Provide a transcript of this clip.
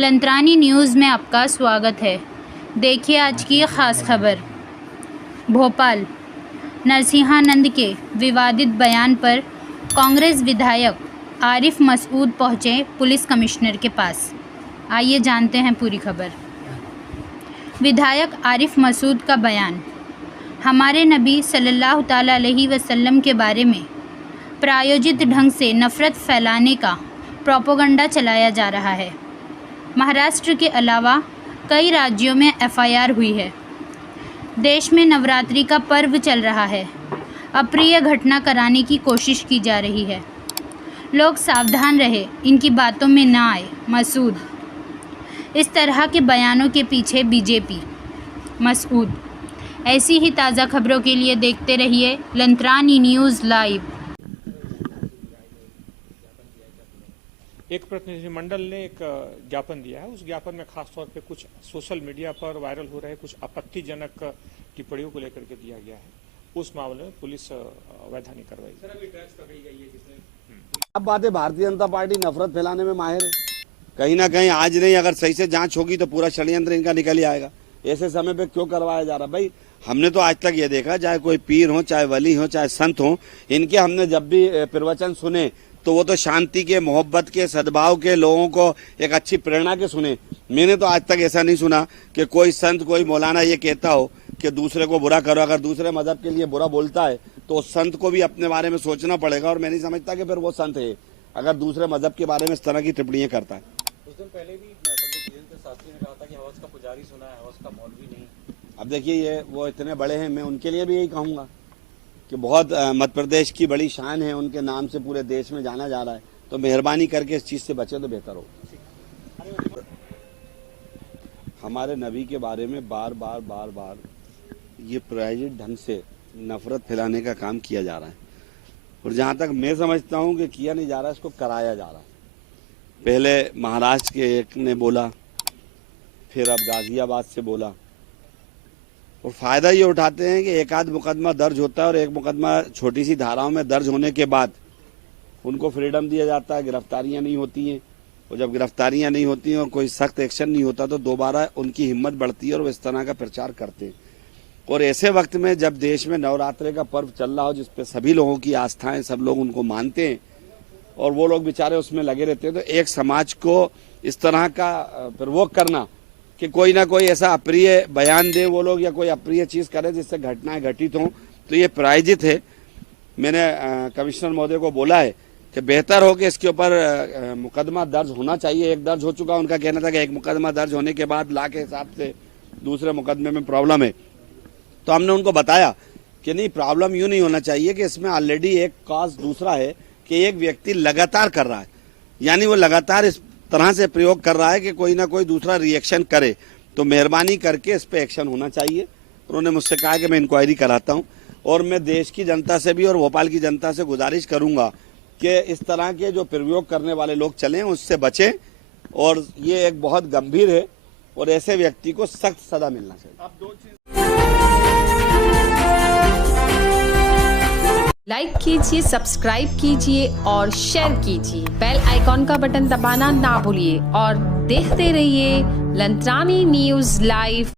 लंत्रानी news में आपका स्वागत है। देखिए आज की ख़ास खबर। भोपाल नरसिंहानंद के विवादित बयान पर कांग्रेस विधायक आरिफ मसूद पहुंचे पुलिस कमिश्नर के पास। आइए जानते हैं पूरी खबर। विधायक आरिफ मसूद का बयान। हमारे नबी सल्लल्लाहु ताला अलैहि वसल्लम के बारे में प्रायोजित ढंग से नफ़रत फैलाने का प्रोपेगेंडा चलाया जा रहा है। महाराष्ट्र के अलावा कई राज्यों में एफआईआर हुई है। देश में नवरात्रि का पर्व चल रहा है। अप्रिय घटना कराने की कोशिश की जा रही है। लोग सावधान रहे, इनकी बातों में ना आए। मसूद। इस तरह के बयानों के पीछे बीजेपी। मसूद। ऐसी ही ताज़ा खबरों के लिए देखते रहिए लंत्रानी न्यूज़ लाइव। एक प्रतिनिधिमंडल ने एक ज्ञापन दिया है। उस ज्ञापन में खास तौर पे कुछ सोशल मीडिया पर वायरल हो रहे कुछ आपत्तिजनक टिप्पणियों को लेकर के दिया गया है। उस मामले में पुलिस वैधानिक कार्रवाई कर रही है। अब बात है, भारतीय जनता पार्टी नफरत फैलाने में माहिर है। कहीं ना कहीं आज नहीं, अगर सही से जांच होगी तो पूरा षड्यंत्र इनका निकल ही आएगा। ऐसे समय पे क्यों करवाया जा रहा? भाई हमने तो आज तक ये देखा, चाहे कोई पीर हो, चाहे वली हो, चाहे संत हो, इनके हमने जब भी प्रवचन सुने तो वो तो शांति के, मोहब्बत के, सद्भाव के, लोगों को एक अच्छी प्रेरणा के सुने। मैंने तो आज तक ऐसा नहीं सुना कि कोई संत, कोई मौलाना ये कहता हो कि दूसरे को बुरा करो। अगर दूसरे मजहब के लिए बुरा बोलता है तो उस संत को भी अपने बारे में सोचना पड़ेगा। और मैं नहीं समझता कि फिर वो संत है अगर दूसरे मजहब के बारे में इस तरह की टिप्पणियां करता है। कुछ दिन पहले भी पंडित जितेंद्र शास्त्री ने कहा था कि हवस का पुजारी सुना है, हवस का मौलवी नहीं। अब देखिए, ये वो इतने बड़े हैं, मैं उनके लिए भी यही कहूंगा कि बहुत मध्य प्रदेश की बड़ी शान है, उनके नाम से पूरे देश में जाना जा रहा है। तो मेहरबानी करके इस चीज से बचे तो बेहतर हो। हमारे नबी के बारे में बार बार ये प्रायोजित ढंग से नफरत फैलाने का काम किया जा रहा है। और जहां तक मैं समझता हूं कि किया नहीं जा रहा, इसको कराया जा रहा है। पहले महाराष्ट्र के एक ने बोला, फिर अब गाजियाबाद से बोला। और फायदा ये उठाते हैं कि एक आध मुकदमा दर्ज होता है और एक मुकदमा छोटी सी धाराओं में दर्ज होने के बाद उनको फ्रीडम दिया जाता है, गिरफ्तारियां नहीं होती हैं। और जब गिरफ्तारियां नहीं होती हैं और कोई सख्त एक्शन नहीं होता तो दोबारा उनकी हिम्मत बढ़ती है और वो इस तरह का प्रचार करते हैं। और ऐसे वक्त में जब देश में नवरात्रि का पर्व चल रहा हो, जिसपे सभी लोगों की आस्थाएं, सब लोग उनको मानते हैं और वो लोग बेचारे उसमें लगे रहते हैं, तो एक समाज को इस तरह का प्रवोक करना कि कोई ना कोई ऐसा अप्रिय बयान दे वो लोग, या कोई अप्रिय चीज करे जिससे घटनाएं घटित हों, तो ये प्रायोजित है। मैंने कमिश्नर महोदय को बोला है कि बेहतर हो कि इसके ऊपर मुकदमा दर्ज होना चाहिए। एक दर्ज हो चुका, उनका कहना था कि एक मुकदमा दर्ज होने के बाद ला के हिसाब से दूसरे मुकदमे में प्रॉब्लम है। तो हमने उनको बताया कि नहीं, प्रॉब्लम यूं नहीं होना चाहिए कि इसमें ऑलरेडी एक कॉज दूसरा है कि एक व्यक्ति लगातार कर रहा है, यानी वो लगातार इस तरह से प्रयोग कर रहा है कि कोई ना कोई दूसरा रिएक्शन करे। तो मेहरबानी करके इस पे एक्शन होना चाहिए। उन्होंने मुझसे कहा कि मैं इंक्वायरी कराता हूं। और मैं देश की जनता से भी और भोपाल की जनता से गुजारिश करूंगा कि इस तरह के जो प्रयोग करने वाले लोग चलें, उससे बचें। और ये एक बहुत गंभीर है और ऐसे व्यक्ति को सख्त सजा मिलना चाहिए। लाइक कीजिए, सब्सक्राइब कीजिए और शेयर कीजिए। बेल आइकॉन का बटन दबाना ना भूलिए और देखते रहिए लंत्रानी न्यूज़ लाइव।